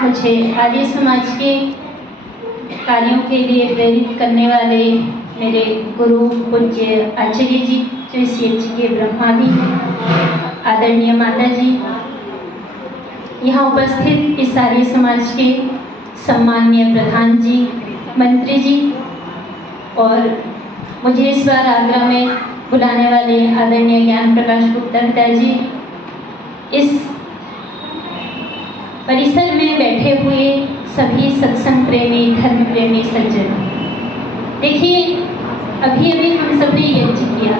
मुझे आर्य समाज के कार्यों के लिए प्रेरित करने वाले मेरे गुरु पूज्य आचार्य जी, जो इस यज्ञ के ब्रह्मादि हैं, आदरणीय माता जी, यहाँ उपस्थित इस आर्य समाज के सम्माननीय प्रधान जी, मंत्री जी, और मुझे इस बार आगरा में बुलाने वाले आदरणीय ज्ञान प्रकाश गुप्ता पिताजी, इस परिसर में बैठे हुए सभी सत्संग प्रेमी, धर्म प्रेमी सज्जन। देखिए, अभी अभी हम सब ने यज्ञ किया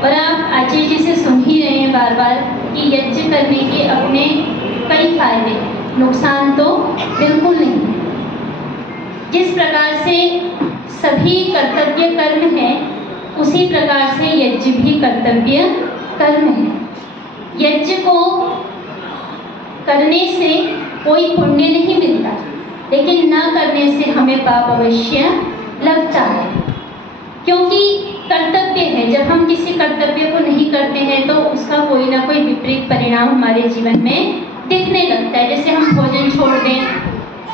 और आप आचार्य जी से सुन ही रहे हैं बार बार कि यज्ञ करने के अपने कई फायदे, नुकसान तो बिल्कुल नहीं। जिस प्रकार से सभी कर्तव्य कर्म है, उसी प्रकार से यज्ञ भी कर्तव्य कर्म है। यज्ञ को करने से कोई पुण्य नहीं मिलता, लेकिन न करने से हमें पाप अवश्य लगता है, क्योंकि कर्तव्य है। जब हम किसी कर्तव्य को नहीं करते हैं तो उसका कोई ना कोई विपरीत परिणाम हमारे जीवन में दिखने लगता है। जैसे हम भोजन छोड़ दें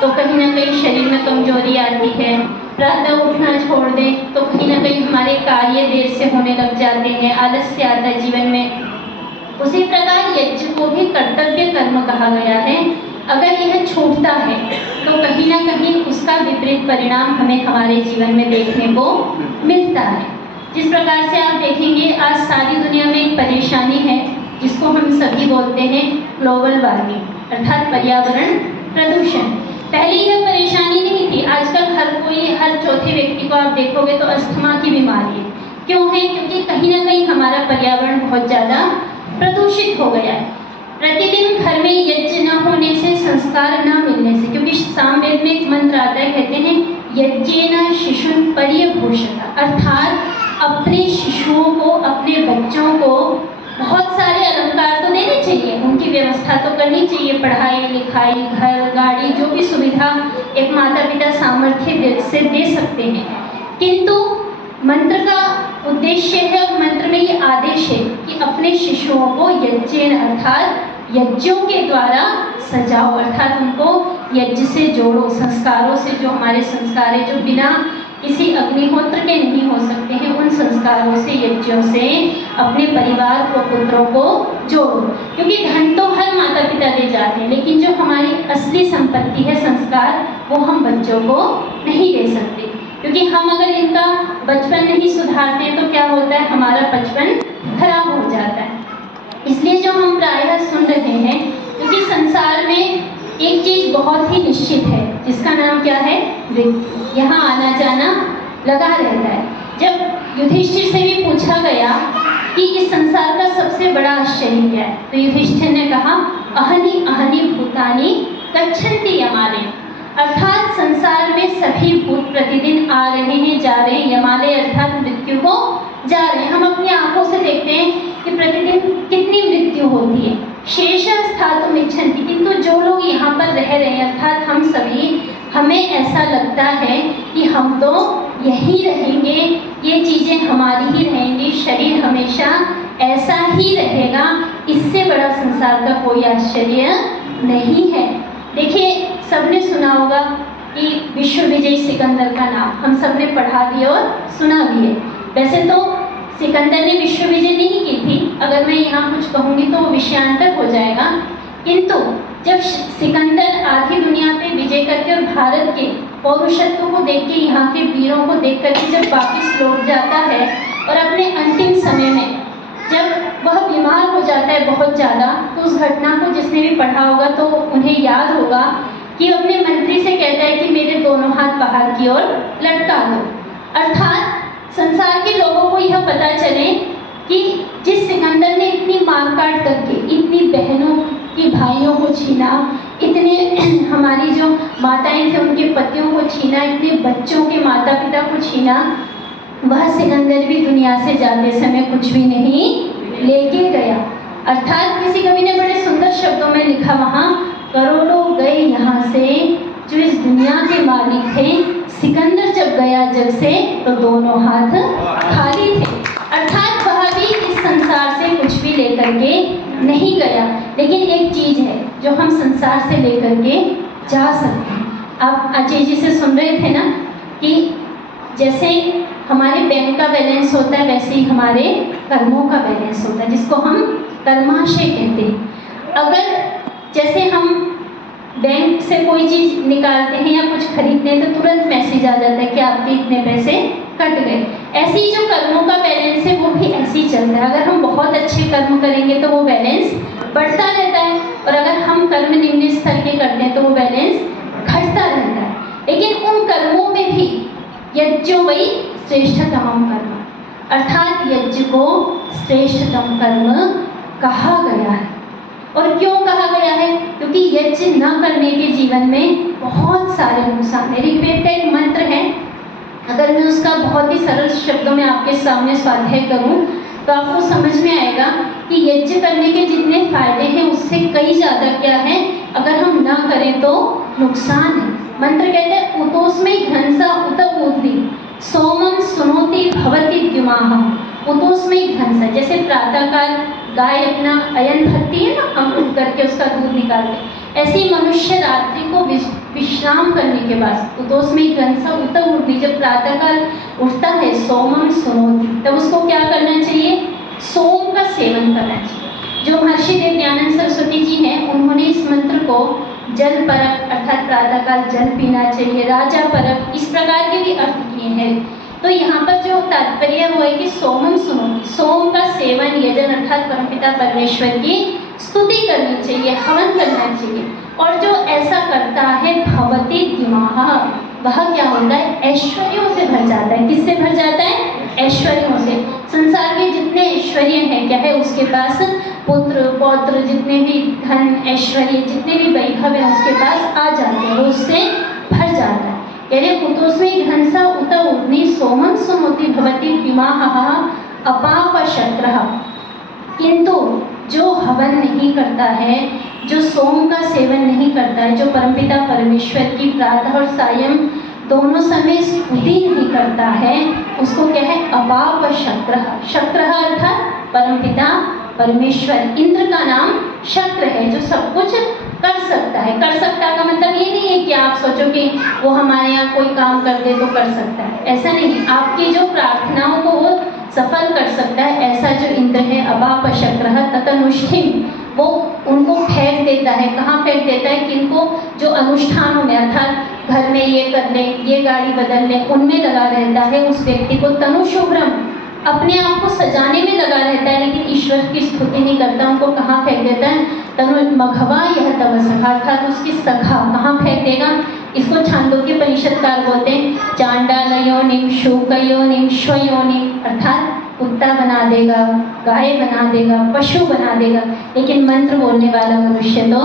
तो कहीं ना कहीं शरीर में कमजोरी आती है, प्रातः उठना छोड़ दें तो कहीं ना कहीं हमारे कार्य देर से होने लग जाते हैं, आलस्य आता है जीवन में। उसी प्रकार यज्ञ को भी कर्तव्य कर्म कहा गया है। अगर यह छूटता है तो कहीं ना कहीं उसका विपरीत परिणाम हमें हमारे जीवन में देखने को मिलता है। जिस प्रकार से आप देखेंगे, आज सारी दुनिया में एक परेशानी है जिसको हम सभी बोलते हैं ग्लोबल वार्मिंग, अर्थात पर्यावरण प्रदूषण। पहले यह परेशानी नहीं थी। आजकल हर चौथे व्यक्ति को आप देखोगे तो अस्थमा की बीमारी है। क्यों है? क्योंकि कहीं ना कहीं हमारा पर्यावरण बहुत ज़्यादा प्रदूषित हो गया है। प्रतिदिन घर में यज्ञ न होने से, संस्कार न मिलने से, क्योंकि सामवेद में एक मंत्र आता है, कहते हैं यज्ञेन शिशुन् पर्यभूषता, अर्थात अपने शिशुओं को, अपने बच्चों को बहुत सारे अलंकार तो देने चाहिए, उनकी व्यवस्था तो करनी चाहिए, पढ़ाई लिखाई, घर गाड़ी, जो भी सुविधा एक माता पिता सामर्थ्य से दे सकते हैं। किंतु मंत्र का उद्देश्य है, मंत्र में ये आदेश है कि अपने शिशुओं को यज्ञेन, अर्थात यज्ञों के द्वारा सजाओ, अर्थात उनको यज्ञ से जोड़ो, संस्कारों से। जो हमारे संस्कार है, जो बिना किसी अग्निहोत्र के नहीं हो सकते हैं, उन संस्कारों से, यज्ञों से अपने परिवार को, पुत्रों को जोड़ो। क्योंकि धन तो हर माता पिता दे जाते हैं, लेकिन जो हमारी असली संपत्ति है, संस्कार, वो हम बच्चों को नहीं दे सकते। क्योंकि हम अगर इनका बचपन नहीं सुधारते हैं तो क्या होता है, हमारा बचपन खराब हो जाता है। इसलिए जो हम प्रायः सुन रहे हैं, क्योंकि संसार में एक चीज बहुत ही निश्चित है, जिसका नाम क्या है, मृत्यु। यहाँ आना जाना लगा रहता है। जब युधिष्ठिर से भी पूछा गया कि इस संसार का सबसे बड़ा आश्चर्य क्या है, तो युधिष्ठिर ने कहा, अहनि अहनि भूतानि गच्छन्ति यमालय, अर्थात संसार में सभी भूत प्रतिदिन आ रहे हैं, जा रहे हैं, यमालय अर्थात मृत्यु को जा रहे हैं। हम अपनी आंखों से देखते हैं कि प्रतिदिन कितनी मृत्यु होती है। शेषः स्थातुम् इच्छन्ति, किंतु जो लोग यहाँ पर रह रहे हैं, अर्थात हम सभी, हमें ऐसा लगता है कि हम तो यहीं रहेंगे, ये चीज़ें हमारी ही रहेंगी, शरीर हमेशा ऐसा ही रहेगा। इससे बड़ा संसार का कोई आश्चर्य नहीं है। देखिए, सबने सुना होगा कि विश्व विजयी सिकंदर का नाम हम सबने पढ़ा भी और सुना भी है। वैसे तो सिकंदर ने विश्व विजय नहीं की थी, अगर मैं यहाँ कुछ कहूँगी तो वो विषयांतर हो जाएगा। किंतु जब सिकंदर आधी दुनिया पे विजय करके और भारत के पौरुषत्व को देख के, यहाँ के वीरों को देख करके जब वापिस लौट जाता है और अपने अंतिम समय में जब वह बीमार हो जाता है बहुत ज़्यादा, तो उस घटना को जिसने भी पढ़ा होगा तो उन्हें याद होगा कि अपने मंत्री से कहता है कि मेरे दोनों हाथ बाहर की ओर लटका दो। अर्थात संसार के लोगों को यह पता चले कि जिस सिकंदर ने इतनी मार काट करके, इतनी बहनों की भाइयों को छीना, इतने हमारी जो माताएं थे उनके पतियों को छीना, इतने बच्चों के माता पिता को छीना, वह सिकंदर भी दुनिया से जाते समय कुछ भी नहीं लेके गया। अर्थात किसी कवि ने बड़े सुंदर शब्दों में लिखा, वहाँ करोड़ों गए यहाँ से जो इस दुनिया के मालिक थे, सिकंदर जब गया जग से तो दोनों हाथ खाली थे। अर्थात वह भी इस संसार से कुछ भी लेकर के नहीं गया। लेकिन एक चीज़ है जो हम संसार से लेकर के जा सकते हैं। आप अजय जी से सुन रहे थे ना कि जैसे हमारे बैंक का बैलेंस होता है वैसे ही हमारे कर्मों का बैलेंस होता है, जिसको हम कर्माशय कहते हैं। अगर जैसे हम बैंक से कोई चीज़ निकालते हैं या कुछ खरीदते हैं तो तुरंत मैसेज आ जाता है कि आपके इतने पैसे कट गए, ऐसे ही जो कर्मों का बैलेंस है वो भी ऐसे ही चलता है। अगर हम बहुत अच्छे कर्म करेंगे तो वो बैलेंस बढ़ता रहता है, और अगर हम कर्म निम्न स्तर के करते हैं तो वो बैलेंस घटता रहता है। लेकिन उन कर्मों में भी यज्ञो वही श्रेष्ठतम कर्म, अर्थात यज्ञ को श्रेष्ठतम कर्म कहा गया है। और क्यों कहा गया है? क्योंकि यज्ञ न करने के जीवन में बहुत सारे नुकसान है। ऋग्वेद का एक मंत्र है, अगर मैं उसका बहुत ही सरल शब्दों में आपके सामने स्वाध्याय करूं तो आपको समझ में आएगा कि यज्ञ करने के जितने फायदे हैं उससे कई ज़्यादा क्या है, अगर हम ना करें तो नुकसान है। मंत्र कहते हैं उतोस्मै घनसा उत ऊर्ध्नि सोमम सुनोति भवति द्युमाः। उतोस्मै घनसा, जैसे प्रातःकाल गाय अपना अयन भरती है ना, हम उठ करके उसका दूध निकालते हैं, ऐसे ही मनुष्य रात्रि को विश्राम करने के बाद उतोस्मै घनसा उत ऊर्ध्नि, जब प्रातःकाल उठता है सोमम सुनोति, तब उसको क्या करना चाहिए? सोम का सेवन करना चाहिए। जो महर्षि देवदयानंद सरस्वती जी हैं उन्होंने इस मंत्र को जल परक अर्थात प्रातःकाल जल पीना चाहिए, राजा परक, इस प्रकार के भी अर्थ किए हैं। तो यहाँ पर जो तात्पर्य हुआ है कि सोमम सुनोति, सोम का सेवन यजन अर्थात परमपिता परमेश्वर की स्तुति करनी चाहिए, हवन करना चाहिए। और जो ऐसा करता है भवति द्युमाः, वह क्या होता है? ऐश्वर्यों से भर जाता है। किससे भर जाता है? ऐश्वर्यों से। संसार के जितने ऐश्वर्य हैं क्या है, उसके पास पुत्र पौत्र जितने भी धन ऐश्वर्य जितने भी वैभव है उसके पास आ जाते हैं, वो उससे भर जाता है। यानी उतोस्मै घनसा उत ऊर्ध्नि सोमं सुनोति भवति द्युमाः अपापशक्रः। किंतु जो हवन नहीं करता है, जो सोम का सेवन नहीं करता है, जो परमपिता परमेश्वर की प्रातः और सायं दोनों समय स्तुति नहीं करता है, उसको क्या है? अपापशक्रः। शक्रः अर्थात परमपिता परमेश्वर। इंद्र का नाम शक्र है, जो सब कुछ कर सकता है। कर सकता का मतलब ये नहीं है कि आप सोचो कि वो हमारे यहाँ कोई काम कर दे तो कर सकता है, ऐसा नहीं। आपकी जो प्रार्थनाओं को वो सफल कर सकता है, ऐसा जो इंद्र है अपापशक्रः ततनुष्ठिं, वो उनको फेंक देता है। कहाँ फेंक देता है? किनको? जो अनुष्ठानों में अर्थात घर में ये कर ले, ये गाड़ी बदल ले, उनमें लगा रहता है। उस व्यक्ति को तनुशुभ्रम, अपने आप को सजाने में लगा रहता है, लेकिन ईश्वर की स्तुति नहीं करता। उनको कहाँ फेंक देता है? तनु मघवा यह तव सखा, अर्थात उसकी सखा कहाँ फेंक देगा? इसको छांदोग्य परिषदकार बोलते हैं चांडाल योनिम शूक योनिम श्वयोनिम, अर्थात कुत्ता बना देगा, गाय बना देगा, पशु बना देगा, लेकिन मंत्र बोलने वाला मनुष्य तो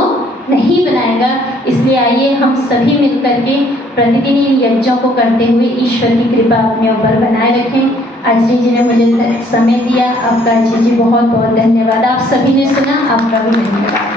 नहीं बनाएगा। इसलिए आइए हम सभी मिलकर के प्रतिदिन इन यज्ञों को करते हुए ईश्वर की कृपा अपने ऊपर बनाए रखें। अजय जी ने मुझे समय दिया, आपका अजय जी बहुत बहुत धन्यवाद। आप सभी ने सुना, आपका भी धन्यवाद।